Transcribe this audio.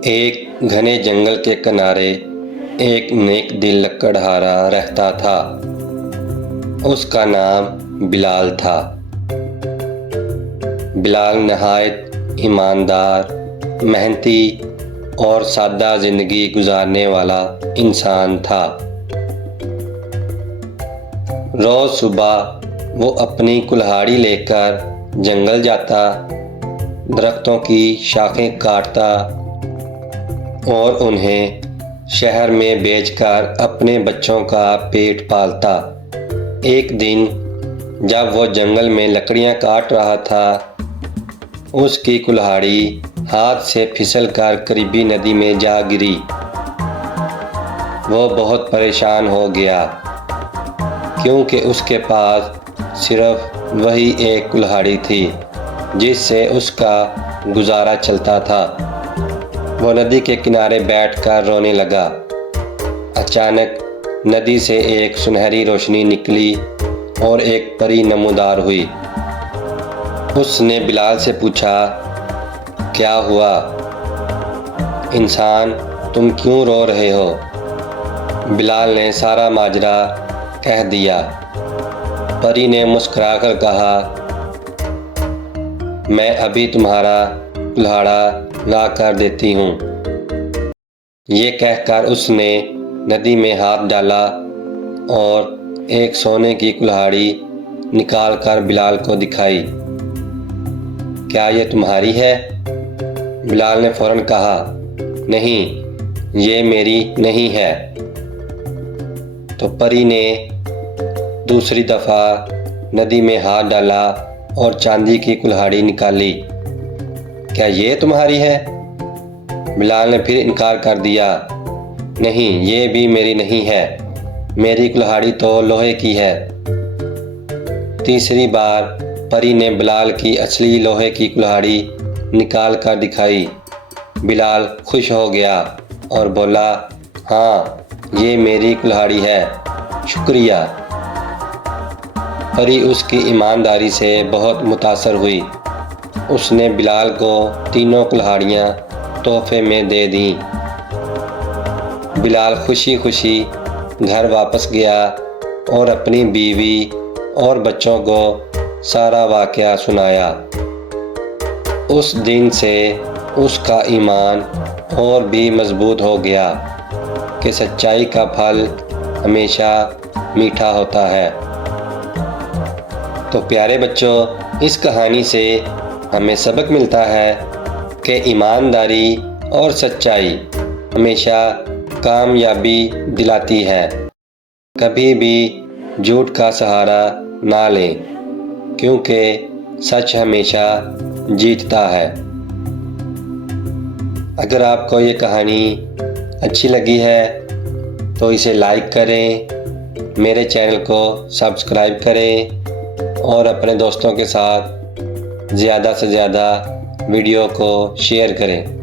एक घने जंगल के किनारे एक नेक दिल लकड़हारा रहता था। उसका नाम बिलाल था। बिलाल नहायत ईमानदार, मेहनती और सादा ज़िंदगी गुजारने वाला इंसान था। रोज़ सुबह वो अपनी कुल्हाड़ी लेकर जंगल जाता, दरख्तों की शाखें काटता और उन्हें शहर में बेचकर अपने बच्चों का पेट पालता। एक दिन जब वो जंगल में लकड़ियाँ काट रहा था, उसकी कुल्हाड़ी हाथ से फिसलकर करीबी नदी में जा गिरी। वो बहुत परेशान हो गया क्योंकि उसके पास सिर्फ वही एक कुल्हाड़ी थी जिससे उसका गुजारा चलता था। वो नदी के किनारे बैठकर रोने लगा। अचानक नदी से एक सुनहरी रोशनी निकली और एक परी नमूदार हुई। उसने बिलाल से पूछा, क्या हुआ इंसान, तुम क्यों रो रहे हो? बिलाल ने सारा माजरा कह दिया। परी ने मुस्कुराकर कहा, मैं अभी तुम्हारा कुल्हाड़ा ला कर देती हूँ। ये कहकर उसने नदी में हाथ डाला और एक सोने की कुल्हाड़ी निकालकर बिलाल को दिखाई। क्या ये तुम्हारी है? बिलाल ने फौरन कहा, नहीं, ये मेरी नहीं है। तो परी ने दूसरी दफ़ा नदी में हाथ डाला और चांदी की कुल्हाड़ी निकाली। क्या ये तुम्हारी है? बिलाल ने फिर इनकार कर दिया, नहीं, ये भी मेरी नहीं है, मेरी कुल्हाड़ी तो लोहे की है। तीसरी बार परी ने बिलाल की असली लोहे की कुल्हाड़ी निकाल कर दिखाई। बिलाल खुश हो गया और बोला, हाँ, ये मेरी कुल्हाड़ी है, शुक्रिया। परी उसकी ईमानदारी से बहुत मुतासर हुई। उसने बिलाल को तीनों कुल्हाड़ियाँ तोहफे में दे दीं। बिलाल खुशी खुशी घर वापस गया और अपनी बीवी और बच्चों को सारा वाक़या सुनाया। उस दिन से उसका ईमान और भी मजबूत हो गया कि सच्चाई का फल हमेशा मीठा होता है। तो प्यारे बच्चों, इस कहानी से हमें सबक मिलता है कि ईमानदारी और सच्चाई हमेशा कामयाबी दिलाती है। कभी भी झूठ का सहारा ना लें क्योंकि सच हमेशा जीतता है। अगर आपको ये कहानी अच्छी लगी है तो इसे लाइक करें, मेरे चैनल को सब्सक्राइब करें और अपने दोस्तों के साथ ज़्यादा से ज़्यादा वीडियो को शेयर करें।